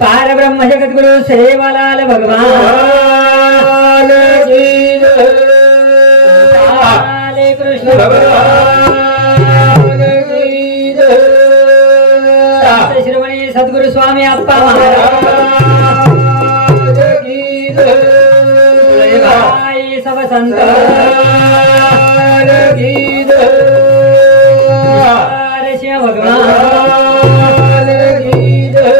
पार ब्रह्म जगत गुरु सेवालाल भगवान की जय। हरे कृष्ण भगवान की जय। श्रीमणी सद्गुरु स्वामी अप्पा महाराज की जय। भाई सब संत की जय। शिव भगवान की जय।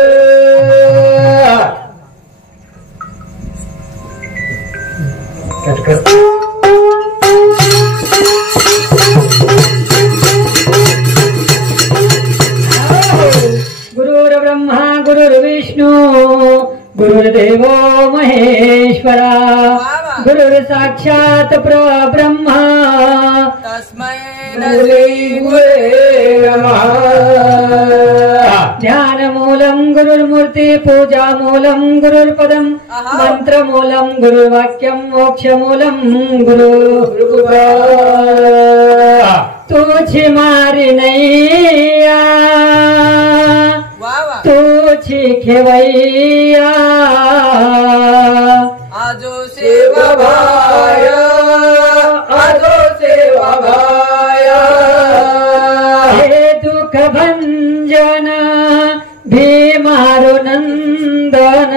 गुरुर् ब्रह्मा गुरुर्विष्णु गुरुर्देवो महेश्वरा गुरुर् साक्षात् परब्रह्मा तस्मै गुरुवे नमः। ध्यानमूलं गुरुर्मूर्ति पूजामूलं गुरुर्पदं मंत्रमूलं गुरुर्वाक्यं मोक्षमूलं गुरुकृपा। तुझी मारी नैया तुझी खेवैया आजो सेवा भाया आजो सेवा भाया। हे दुख भंजन भीमारो नंदन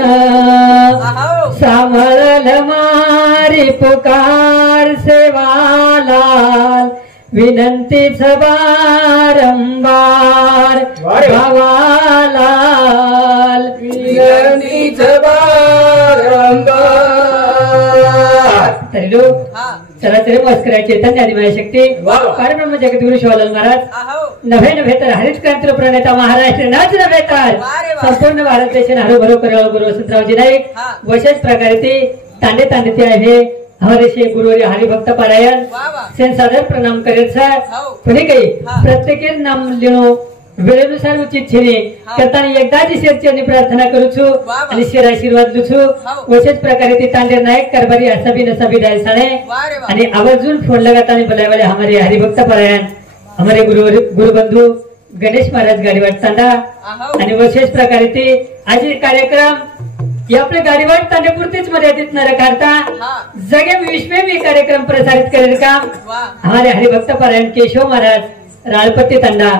सामरल मारी पुकार सेवालाल विनंती बारंबार भावालाल विनंती बारंबार। तरी लोक चला तरी मस्कराय चैतन्य आदिमाय शक्ती परब्रह्म जगद्गुरु शिवालाल महाराज नभे नभे तर हरित क्रांती प्रणेता महाराष्ट्र नाच नभे तर संपूर्ण भारत देश हरोभरो करो गुरु वसंतरावजी नाईक विशेष प्रकारे ते तांडे तांडते आहे हमारे श्री गुरु हरिभक्त पारायण सेन सादर प्रणाम करेल सर पुणे काही प्रत्येक नाम लिनो वेळेनुसार उचित छेने करताना एकदाची शेरचरणी प्रार्थना करू छु आणि शेर आशीर्वाद लुछु विशेष प्रकारे ते तांडेर नायक कारभारी असाबी नसाबी डायसाने आणि आवर्जून फोन लगाताने बोलावले हमारे हरिभक्त पारायण हमारे गुरु बंधू गणेश महाराज गाडीवाट तांडा आणि विशेष प्रकारे ते आज कार्यक्रम ये आपले गाडीवाट तांडेपुरतीच मर्यादित न रखता जगे विश्व में कार्यक्रम प्रसारित करेल का हमारे हरिभक्त पारायण केशव महाराज राळपट्टी तांडा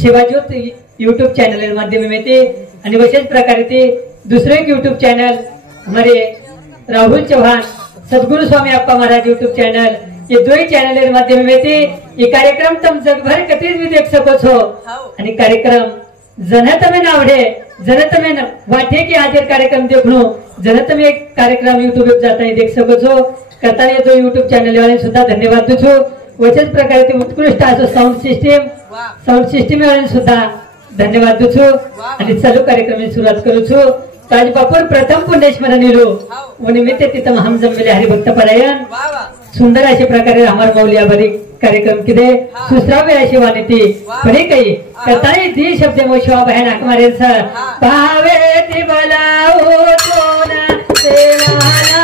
शिवाज्योत यूट्यूब चैनल माध्यम में थे आणि विशेष प्रकारे ते दूसरे यूट्यूब चैनल हमारे राहुल चौहान सद्गुरु स्वामी अप्पा महाराज यूट्यूब चैनल ये दो ही चैनल माध्यम में थे ये कार्यक्रम तुम जगभर कतीज भी देख सको छो आणि कार्यक्रम जनत में नावडे जनत में वाटे की हाजिर कार्यक्रम देखनो जनत में एक कार्यक्रम यूट्यूब जाता है देख सको छो करता है तो यूट्यूब चैनल वाले सुद्धा धन्यवाद दूचो विशेष प्रकारे ते उत्कृष्ट असो साउंड सिस्टम वाले सुद्धा धन्यवाद दूचो आणि चालू कार्यक्रम सुरुवात करू छु ताज बापूर प्रथम पुण्यस्मरण लो व निमित्त तिथं हम जमले हरिभक्त पारायण सुंदर अशा प्रकारे हमार मौलिया बरी कार्यक्रम किदे सुश्राव्य अशी वाणीती पुणे काही कताई दी शब्द मोशवा बहन हकमारे सर पावे ती बोलाओ तो ना सेवाला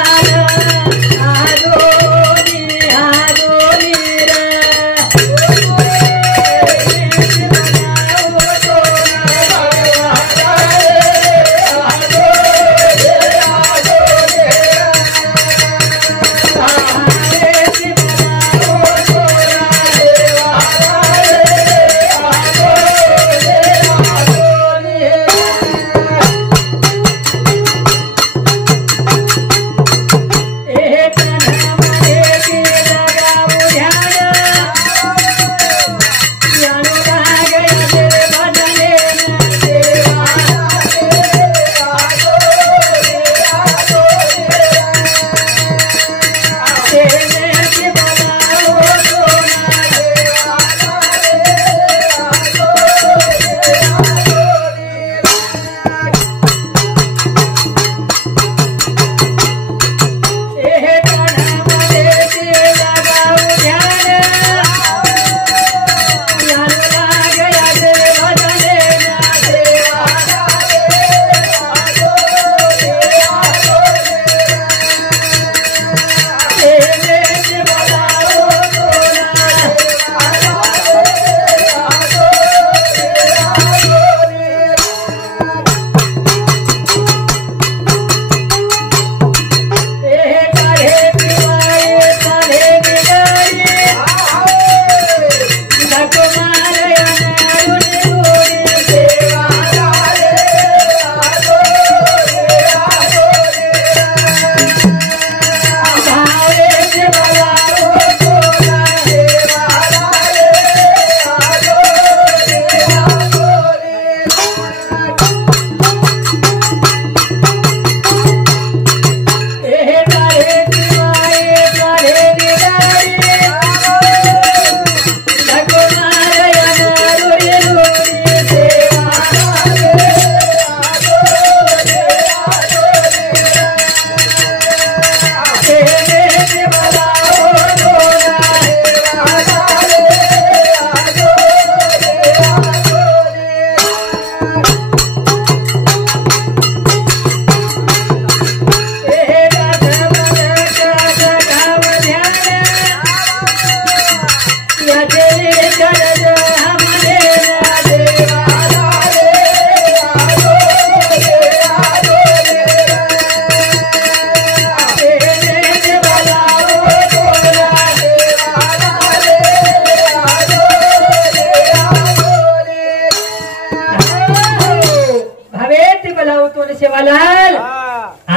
ती बलावतून शिवालाल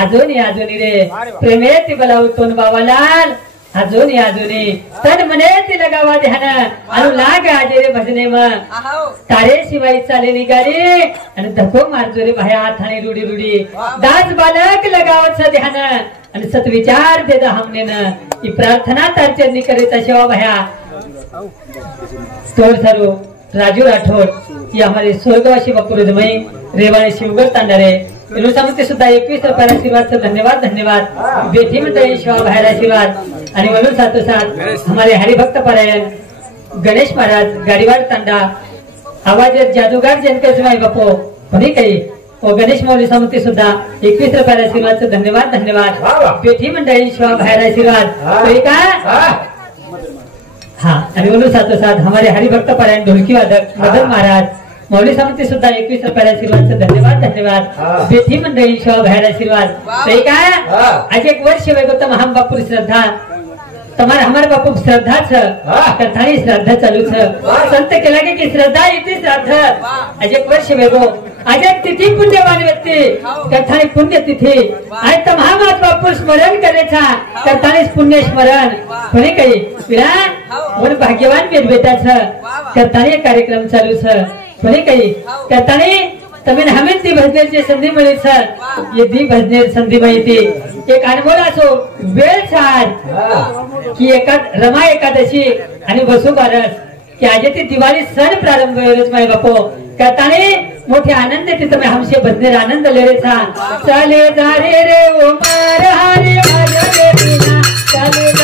अजूनी रे प्रेमे ती बलावतून बाबालाल अजूनी तन मने ती लगावा ध्यान अनु लाग आजे रे भजने म तारे शिवाय चाले निगारी आणि धको मारजो रे भाया थाणी रुडी दास बालक लगावत ध्यान आणि सत्विचार देदा हमने न ही प्रार्थना तारचरणी करीता शिवा भाया तोर सरो राजू राठोड ये हमारे स्वर्गवासी बपुरुदमयी रेवाणी शिवगर तांडारे इनुसामते सुद्धा 21 रुपयाला आशीर्वाद धन्यवाद बेटी मंडळी शिवा भाईला आशीर्वाद आणि म्हणून साथ हमारे हरिभक्त परायण गणेश महाराज गाडीवाड तांडा आवाज जादूगार जनके शिवाय बापो कोणी काही व गणेश मौली समिती सुद्धा 21 रुपयाला आशीर्वाद धन्यवाद बेटी मंडळी शिवा भाईला आशीर्वाद हाँ आणि म्हणून साथ हमारे हरिभक्त परायण ढोलकी वादक मदन महाराज मौली समिती सुद्धा 21 रुपयाला आशीर्वाद धन्यवाद बेटी मंडळी शिवा भाईला आशीर्वाद आज एक वर्ष वेगोत्तम हम बापू श्रद्धा तुम्हारा हमारे बापू श्रद्धा कथानी श्रद्धा चालू संत केला की श्रद्धा इतनी श्रद्धा आज एक वर्ष वेगो आज एक तिथी पुण्यवान व्यक्ती कथानी पुण्य तिथी आज तमाम बापू स्मरण करायचा कथानी पुण्य स्मरण कोणी काही विरा भाग्यवान बेटा कथानी कार्यक्रम चालू कोणी काही कथानी तमें हमें ती भजनेची संधी मिळेल ये दी भजने संधी माहिती एक अनमोल असो वेळ छाड की रमा एकादशी आणि वसुबारस की आज ती दिवाळी सण प्रारंभ होईल माय बापो कथाने मोठे आनंद तिथे तुम्ही हमसे भजने आनंद ले रे चले जा रे ओ मार हरे वाजले बिना चले